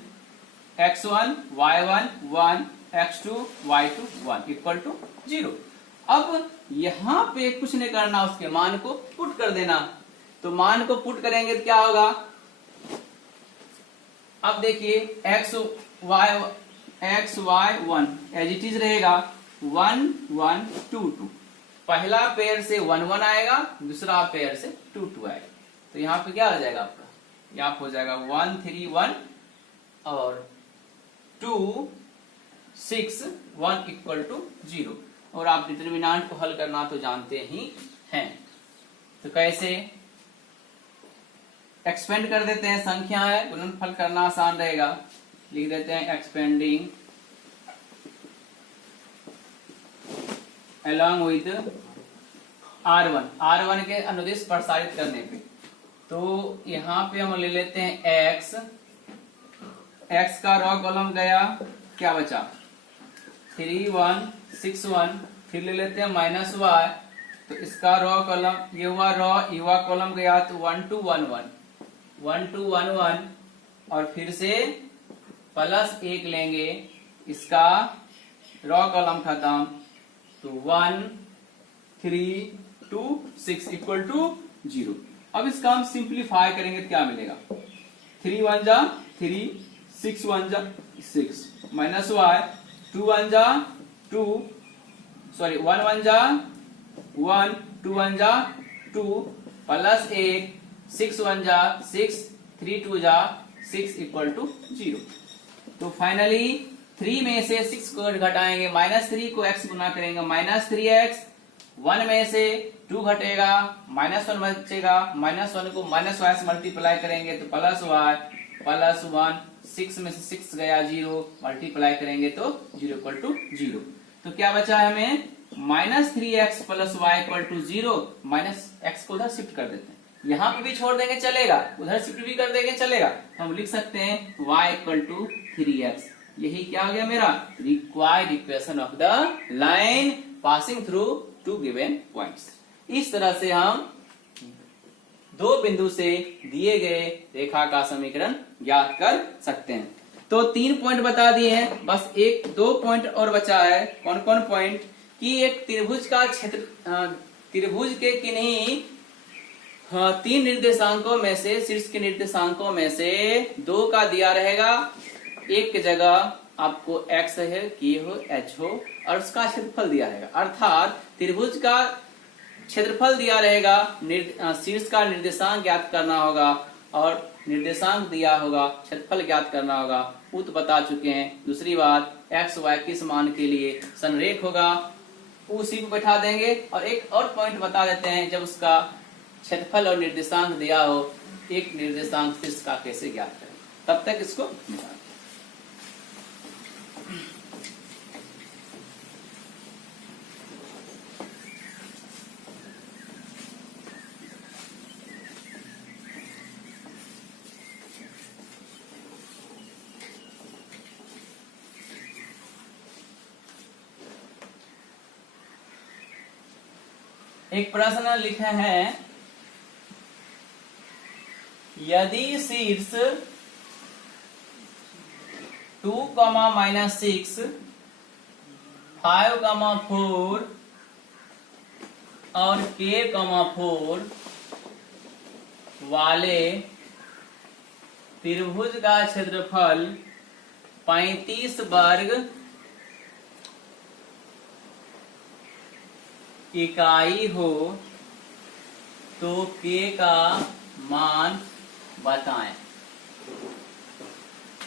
x1 y1 1 x2 y2 1 equal to 0। अब यहां पे कुछ नहीं करना, उसके मान को पुट कर देना। तो मान को पुट करेंगे तो क्या होगा, अब देखिए x y 1 as it is रहेगा 1 1 2 2। पहला पेयर से 1 1 आएगा, दूसरा पेयर से 2 2 आएगा। तो यहाँ पे क्या हो जाएगा आपका, यहाँ पे हो जाएगा 1 3 1 और 2 6 1 इक्वल टू 0। और आप डिटर्मिनेंट को हल करना तो जानते ही हैं। तो कैसे एक्सपेंड कर देते हैं, संख्या है, गुणनफल करना आसान रहेगा। लिख देते हैं एक्सपेंडिंग along with R1 के अनुदिश प्रसारित करने पे। तो यहाँ पे हम ले लेते हैं x का रॉ कॉलम गया, क्या बचा 3 1 6 1। फिर ले लेते हैं माइनस y, तो इसका रॉ कॉलम ये हुआ रॉ, ये हुआ कॉलम गया, तो 1 2 1 1 2 1 1 और फिर से प्लस 1 लेंगे, इसका रॉ कॉलम खत्म, तो 1 3 2 6 इक्वल टू 0। अब इसका हम सिंप्लीफाई करेंगे तो क्या मिलेगा, 3 1 जा 3 6 1 जा 6 माइनस y 2 1 जा 2 सॉरी 1 1 जा 1 2 1 जा 2 प्लस 1 6 1 जा 6 3 2 जा 6 इक्वल टू 0। तो फाइनली 3 में से 6 को घटाएंगे, -3 को x गुना करेंगे -3x, 1 में से 2 घटेगा -1 बचेगा, -1 को -y से मल्टीप्लाई करेंगे तो +y +1, 6 में से 6 गया 0, मल्टीप्लाई करेंगे तो 0 इक्वल टू 0। तो क्या बचा है हमें -3x + y equal to 0। -x को उधर शिफ्ट कर देते हैं, यहाँ पे भी छोड़ देंगे चलेगा, उधर शिफ्ट भी कर देंगे चलेगा। हम लिख सकते हैं y इक्वल टू 3x। यही क्या हो गया मेरा required equation of the line passing through two given points. इस तरह से हम दो बिंदु से दिए गए रेखा का समीकरण ज्ञात कर सकते हैं। तो 3 पॉइंट बता दिए हैं, बस 1-2 पॉइंट और बचा है। कौन कौन पॉइंट कि एक त्रिभुज का क्षेत्र, त्रिभुज के किन्हीं 3 निर्देशांकों में से, शीर्ष के निर्देशांकों में से 2 का दिया रहेगा, एक जगह आपको x है कि हो h हो और उसका क्षेत्रफल दिया रहेगा, अर्थात त्रिभुज का क्षेत्रफल दिया रहेगा, शीर्ष का निर्देशांक ज्ञात करना होगा और निर्देशांक दिया होगा, क्षेत्रफल ज्ञात करना होगा, वो तो बता चुके हैं। दूसरी बात x y किस मान के लिए संरेख होगा उसी को बैठा देंगे। और एक और पॉइंट बता देते हैं, जब उसका क्षेत्रफल और निर्देशांक दिया हो, एक निर्देशांक शीर्ष का कैसे ज्ञात करें, तब तक इसको निकाल। एक प्रश्न लिखे हैं, यदि शीर्ष 2, -6, 5, 4 और k, 4 वाले त्रिभुज का क्षेत्रफल 35 वर्ग इकाई हो तो k का मान बताएं।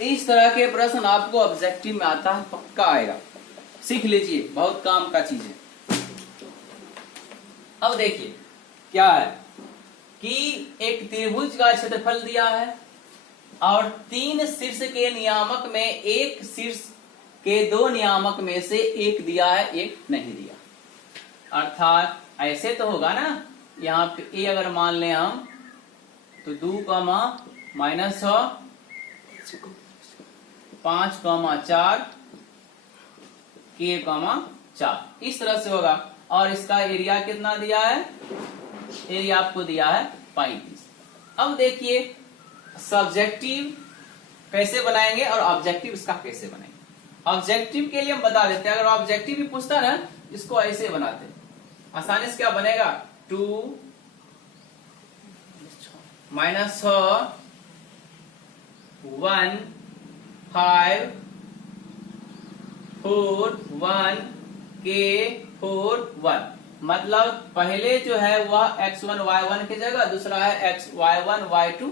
इस तरह के प्रश्न आपको ऑब्जेक्टिव में आता है, पक्का आएगा, सीख लीजिए, बहुत काम का चीज है। अब देखिए क्या है कि एक त्रिभुज का क्षेत्रफल दिया है और 3 शीर्ष के नियामक में एक शीर्ष के 2 नियामक में से एक दिया है, एक नहीं दिया। अर्थात ऐसे तो होगा ना, यहाँ पे a अगर मान लें हम तो 2, -6, 5, 4, k, 4 इस तरह से होगा। और इसका एरिया कितना दिया है, एरिया आपको दिया है 35। अब देखिए सब्जेक्टिव कैसे बनाएंगे और ऑब्जेक्टिव इसका कैसे बनाएंगे। ऑब्जेक्टिव के लिए हम बता देते हैं, अगर ऑब्जेक्टिव भी पूछता ना, इसको ऐसे बनाते आसानी से क्या बनेगा, 2 -6 1 5 4 1 k 4 1। मतलब पहले जो है वह x1 y1 की जगह, दूसरा है x y1 y2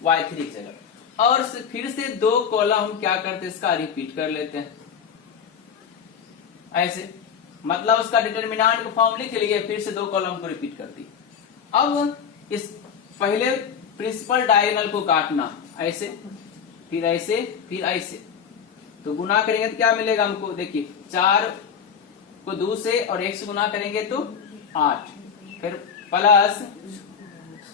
y3 की जगह। और फिर से दो कॉलम हम क्या करते हैं, इसका रिपीट कर लेते हैं ऐसे। मतलब उसका डिटर्मिनेंट का फॉर्म लिख लिए, फिर से दो कॉलम को रिपीट कर दी। अब इस पहले प्रिंसिपल डायगोनल को काटना ऐसे, फिर ऐसे, फिर ऐसे। तो गुना करेंगे तो क्या मिलेगा हमको, देखिए 4 को 2 से और 1 से गुना करेंगे तो 8, फिर प्लस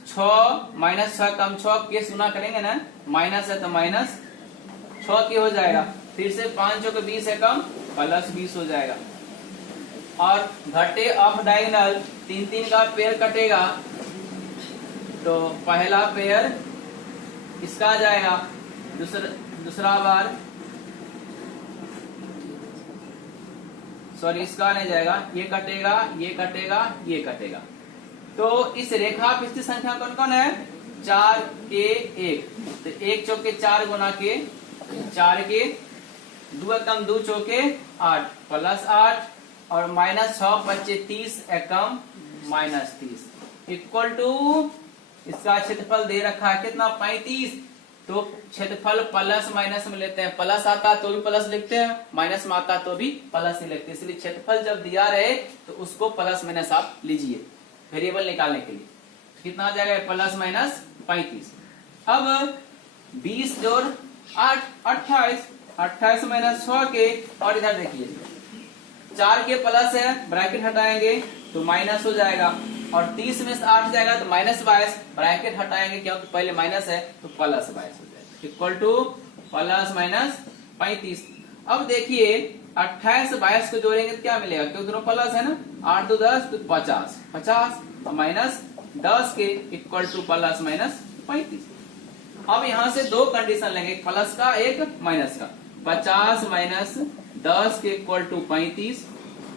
6 -6 कम 6 के गुना करेंगे ना, माइनस है तो -6 के हो जाएगा। फिर से 5 को 20 है कम, प्लस 20 हो जाएगा। और घटे ऑफ डायगोनल 3 का पेयर कटेगा, तो पहला पेयर इसका आ जाएगा, दूसरा बार सॉरी इसका नहीं जाएगा, ये कटेगा, ये कटेगा, ये कटेगा। तो इस रेखा पिछली संख्या कौन कौन है, 4 के 1, तो 1 चौके 4 गुना के 4 के 2 कम 2 चौके 8 प्लस 8 और -6 बच्चे 30 एकम -30 इक्वल टू इसका क्षेत्रफल दे रखा है कितना 35। तो क्षेत्रफल प्लस माइनस में लेते हैं, प्लस आता तो भी प्लस लिखते हैं, माइनस में आता तो भी प्लस ही लिखते हैं। इसलिए क्षेत्रफल जब दिया रहे तो उसको प्लस माइनस आप लीजिए वेरिएबल निकालने के लिए। कितना आ जाएगा प्लस माइनस 35। अब 20 जोड़ 8 28, 28 -6 के, और इधर देखिए 4 के प्लस है, ब्रैकेट हटाएंगे तो माइनस हो जाएगा, और 30 में से 8 जाएगा तो -22, ब्रैकेट हटाएंगे क्योंकि पहले माइनस है तो प्लस 22 हो जाएगा, इक्वल टू प्लस माइनस 35। अब देखिए 28 22 को जोड़ेंगे तो क्या मिलेगा, क्योंकि दोनों प्लस है ना, 8 2 10 तो 50 50 माइनस 10 के इक्वल टू प्लस माइनस 35। अब यहां से दो कंडीशन लेंगे, एक प्लस का एक माइनस का। 50 माइनस 10 के इक्वल टू 35,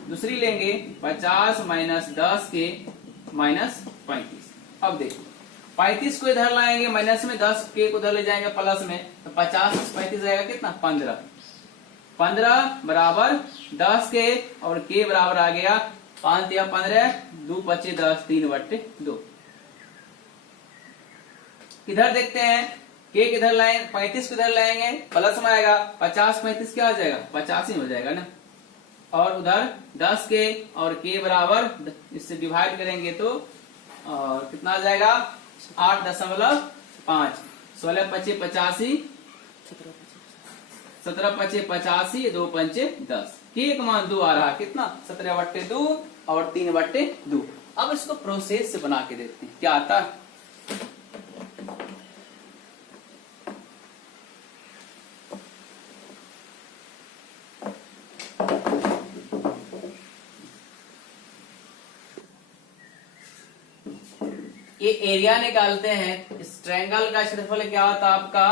दूसरी लेंगे 50 माइनस 10 के माइनस 35। अब देखो 35 को इधर लाएंगे माइनस में, 10 के को उधर ले जाएंगे प्लस में, तो 50 से 35 आएगा कितना 15, 15 बराबर 10 के, और के बराबर आ गया 5 या 15 2 25 10 3/2। इधर देखते हैं के किधर लाएंगे, 35 को इधर लाएंगे प्लस में आएगा, 50 35 क्या आ जाएगा 85 हो जाएगा ना, और उधर 10 के और के बराबर इससे डिवाइड करेंगे तो और कितना आ जाएगा 8.5, 16 25 85, 17 25 85, 2 5 10, के का मान 2 आ रहा कितना 17/2 और 3/2। अब इसको प्रोसेस से बना के देखते हैं क्या आता है। ये एरिया निकालते हैं, इस ट्रायंगल का क्षेत्रफल क्या होता है आपका,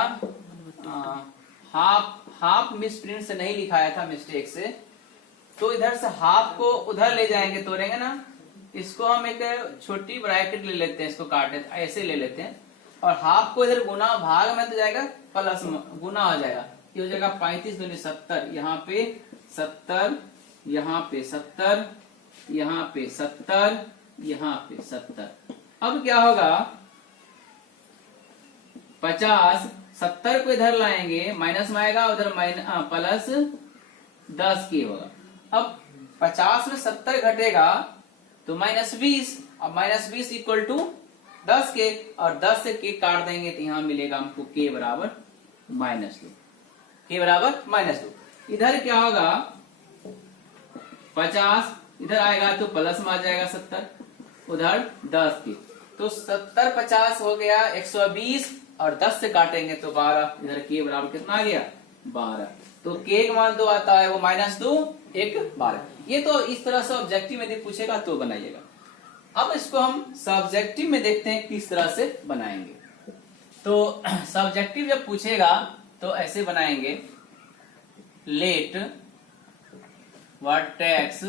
हाफ मिस प्रिंट से नहीं लिखाया था मिस्टेक से, तो इधर से हाफ को उधर ले जाएंगे, तोड़ेंगे ना, इसको हम एक छोटी ब्रैकेट ले लेते हैं, इसको काटे ऐसे ले लेते हैं, और हाफ को इधर गुना भाग में तो जाएगा प्लस गुना हो जाएगा, ये हो जाएगा 35 दूनी 70, यहाँ पे 70, यहाँ पे 70, यहाँ पे 70, यहाँ पे 70। अब क्या होगा 50 70 को इधर लाएंगे माइनस में आएगा, उधर प्लस 10 के होगा। अब 50 में 70 घटेगा तो -20, अब -20 इक्वल टू 10 के, और 10 से के काट देंगे तो यहां मिलेगा हमको के बराबर -2, के बराबर -2। इधर क्या होगा 50 इधर आएगा तो प्लस में आ जाएगा 70, उधर 10 के, तो 70 50 हो गया 120, और 10 से काटेंगे तो 12, इधर के बराबर कितना आ गया 12, तो के का मान 2 आता है वो -2 1 12। ये तो इस तरह से ऑब्जेक्टिव में पूछेगा तो बनाइएगा। अब इसको हम सब्जेक्टिव में देखते हैं किस तरह से बनाएंगे। तो सब्जेक्टिव जब पूछेगा तो ऐसे बनाएंगे, let vertex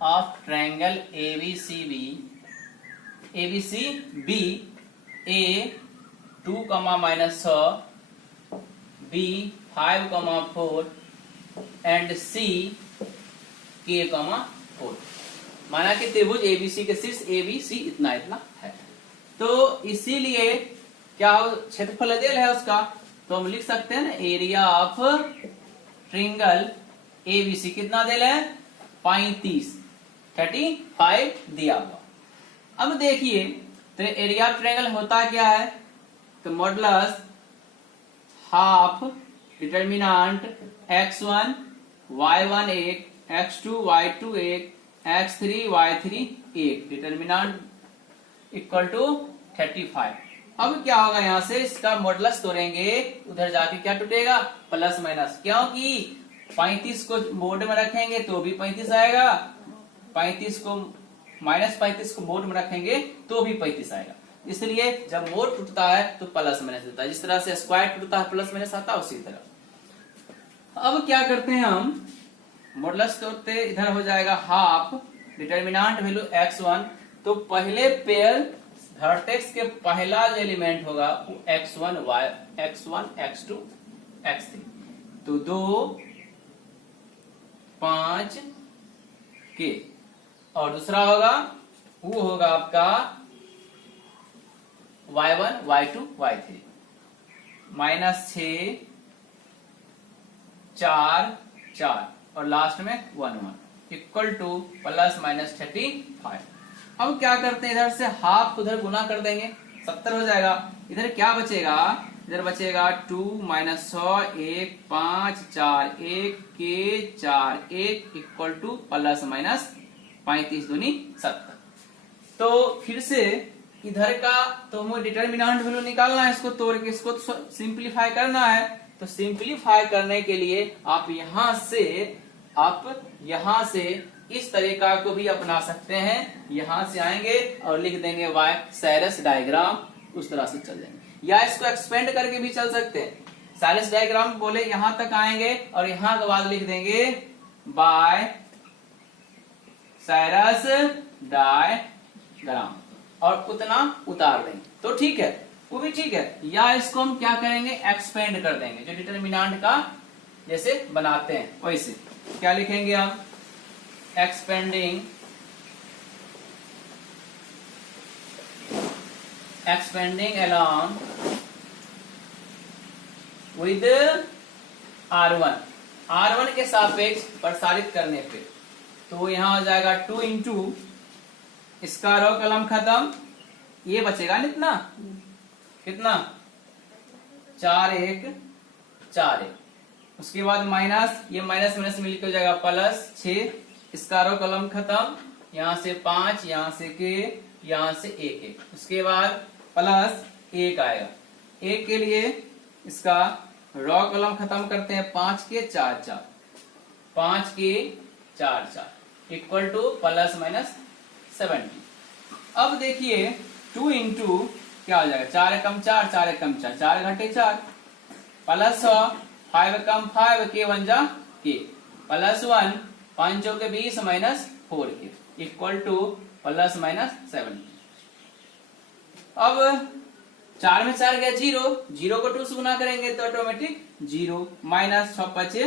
of triangle ABC B A 2, -6, B 5, 4 and C K, 4। माना कि त्रिभुज ABC के शीर्ष ABC इतना इतना है। तो इसीलिए क्या क्षेत्रफल अदेल है उसका, तो हम लिख सकते हैं ना एरिया ऑफ ट्रिंगल ABC कितना दिल है 35 दिया हुआ। अब देखिए तो एरिया ऑफ ट्रायंगल होता क्या है, तो modulus half determinant x1 y1 1 x2 y2 1 x3 y3 1 determinant equal to 35। अब क्या होगा, यहां से इसका मॉडुलस तोड़ेंगे, उधर जाके क्या टूटेगा प्लस माइनस, क्योंकि 35 को मोड में रखेंगे तो भी 35 आएगा, 35 को -35 को मोड में रखेंगे तो भी 35 आएगा। इसलिए जब मोड टूटता है तो प्लस माइनस होता है, जिस तरह से स्क्वायर टूटता है प्लस माइनस आता है उसी तरह। अब क्या करते हैं हम, मॉडुलस तोड़ते इधर हो जाएगा हाफ डिटर्मिनेंट वैल्यू x1, तो पहले पेयर वर्टेक्स के पहला जो एलिमेंट होगा वो x1 x2 x3, तो 2 5 के, और दूसरा होगा वो होगा आपका y1 y2 y3 -6 4 4 और लास्ट में 1 1 इक्वल टू प्लस माइनस 35। अब क्या करते हैं, इधर से हाफ उधर गुना कर देंगे 70 हो जाएगा। इधर क्या बचेगा, इधर बचेगा 2 -100 1 5 4 1 के 4 1 इक्वल टू प्लस माइनस 35 दूनी 70। तो फिर से इधर का तो मुझे डिटर्मिनेंट वैल्यू निकालना है, इसको तोड़ के इसको सिंप्लीफाई करना है। तो सिंप्लीफाई करने के लिए आप यहां से इस तरीका को भी अपना सकते हैं, यहां से आएंगे और लिख देंगे y साइरस डायग्राम, उस तरह से चल जाएंगे, या इसको एक्सपेंड करके भी चल सकते हैं। साइरस डायग्राम बोले यहां तक आएंगे और यहां के बाद लिख देंगे बाय साइरस डायग्राम और उतना उतार देंगे, तो ठीक है, वो भी ठीक है। या इसको हम क्या करेंगे, एक्सपेंड कर देंगे, जो डिटर्मिनेंट का जैसे बनाते हैं वैसे। क्या लिखेंगे हम, एक्सपेंडिंग along with R1 के सापेक्ष प्रसारित करने पे, तो यहां हो जाएगा 2 इंटू इसका रो कलम खत्म, ये बचेगा कितना 4 1 4 1, उसके बाद माइनस, ये माइनस माइनस मिलकर हो जाएगा प्लस 6, इसका रो कलम खत्म, यहां से 5 यहां से के यहां से 1 1, उसके बाद प्लस 1 आएगा। 1 के लिए इसका रो कलम खत्म करते हैं, 5 के 4 4 5 के 4 4 इक्वल टू प्लस माइनस 70। अब देखिए 2 इंटू क्या हो जाएगा, 4 एकम 4 4 एकम 4 4 घटे 4 प्लस 5 एकम 5 के 1 जा के प्लस 1 5 चौके 20 माइनस 4 के इक्वल टू प्लस माइनस 70। अब 4 में 4 गया 0 को 2 से गुना करेंगे तो ऑटोमेटिक 0 माइनस 6 5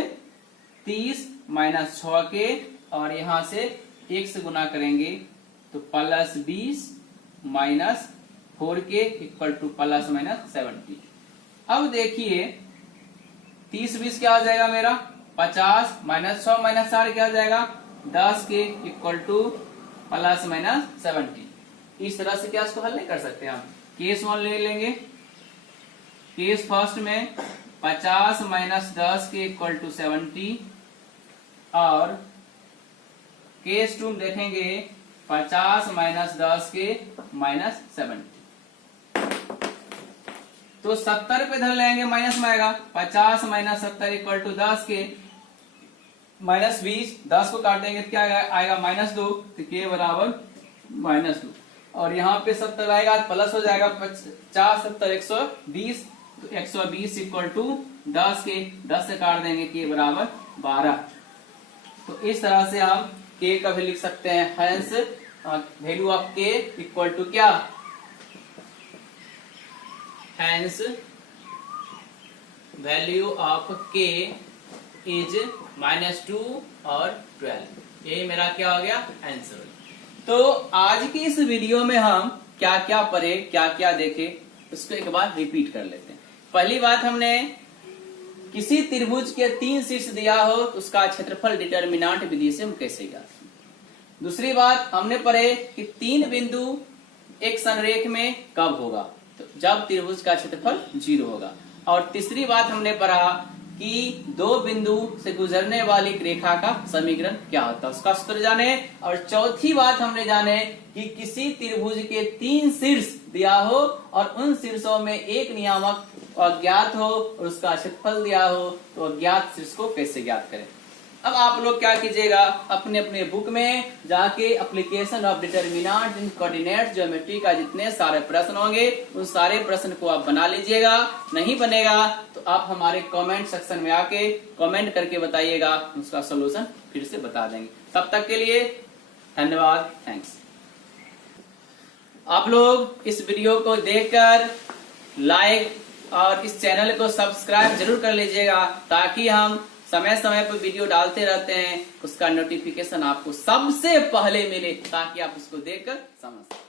30 माइनस 6 के, और यहां से 1 से गुना करेंगे तो प्लस 20 माइनस 4 के इक्वल टू प्लस माइनस 70। अब देखिए 30 20 क्या आ जाएगा मेरा 50 माइनस 6 माइनस 4 क्या आ जाएगा 10 के इक्वल टू प्लस माइनस 70। इस तरह से क्या इसको हल नहीं कर सकते हम। केस 1 ले लेंगे, केस फर्स्ट में 50 माइनस 10 के इक्वल टू 70, और केस 2 देखेंगे 50 माइनस 10 के माइनस 70। तो 70 पे धर लेंगे, माइनस में आएगा 50 माइनस 70 इक्वल टू 10 के माइनस 20, 10 को काटेंगे तो क्या आएगा माइनस 2, तो के बराबर माइनस 2, और यहाँ पे 70 आएगा प्लस हो जाएगा 50 70 120, तो 120 इक्वल टू 10 के 10 से काट देंगे के बराबर 12। तो इस तरह से हम के का भी लिख सकते हैं, hence value of K equal to क्या hence value of k is -2 और 12। ये मेरा क्या हो गया आंसर। तो आज की इस वीडियो में हम क्या क्या पढ़े, क्या क्या देखे, उसको एक बार रिपीट कर लेते हैं। पहली बात, हमने किसी त्रिभुज के 3 शीर्ष दिया हो तो उसका क्षेत्रफल डिटर्मिनेंट विधि से हम कैसे ज्ञात करें। दूसरी बात हमने पढ़े कि 3 बिंदु एक संरेख में कब होगा, तो जब त्रिभुज का क्षेत्रफल 0 होगा। और तीसरी बात हमने पढ़ा कि 2 बिंदु से गुजरने वाली रेखा का समीकरण क्या होता है, उसका सूत्र जाने। और चौथी बात हमने जाने कि किसी त्रिभुज के 3 शीर्ष दिया हो और उन शीर्षों में एक नियामक अज्ञात हो और उसका क्षेत्रफल दिया हो, तो अज्ञात शीर्ष को कैसे ज्ञात करें। अब आप लोग क्या कीजिएगा, अपने अपने बुक में जाके application of determinant in coordinate geometry का जितने सारे प्रश्न होंगे उन सारे प्रश्न को आप बना लीजिएगा। नहीं बनेगा तो आप हमारे कमेंट सेक्शन में आके कमेंट करके बताइएगा, उसका सोल्यूशन फिर से बता देंगे। तब तक के लिए धन्यवाद, थैंक्स। आप लोग इस वीडियो को देखकर लाइक और इस चैनल को सब्सक्राइब जरूर कर लीजिएगा, ताकि हम समय समय पर वीडियो डालते रहते हैं, उसका नोटिफिकेशन आपको सबसे पहले मिले, ताकि आप उसको देखकर समझ सकें।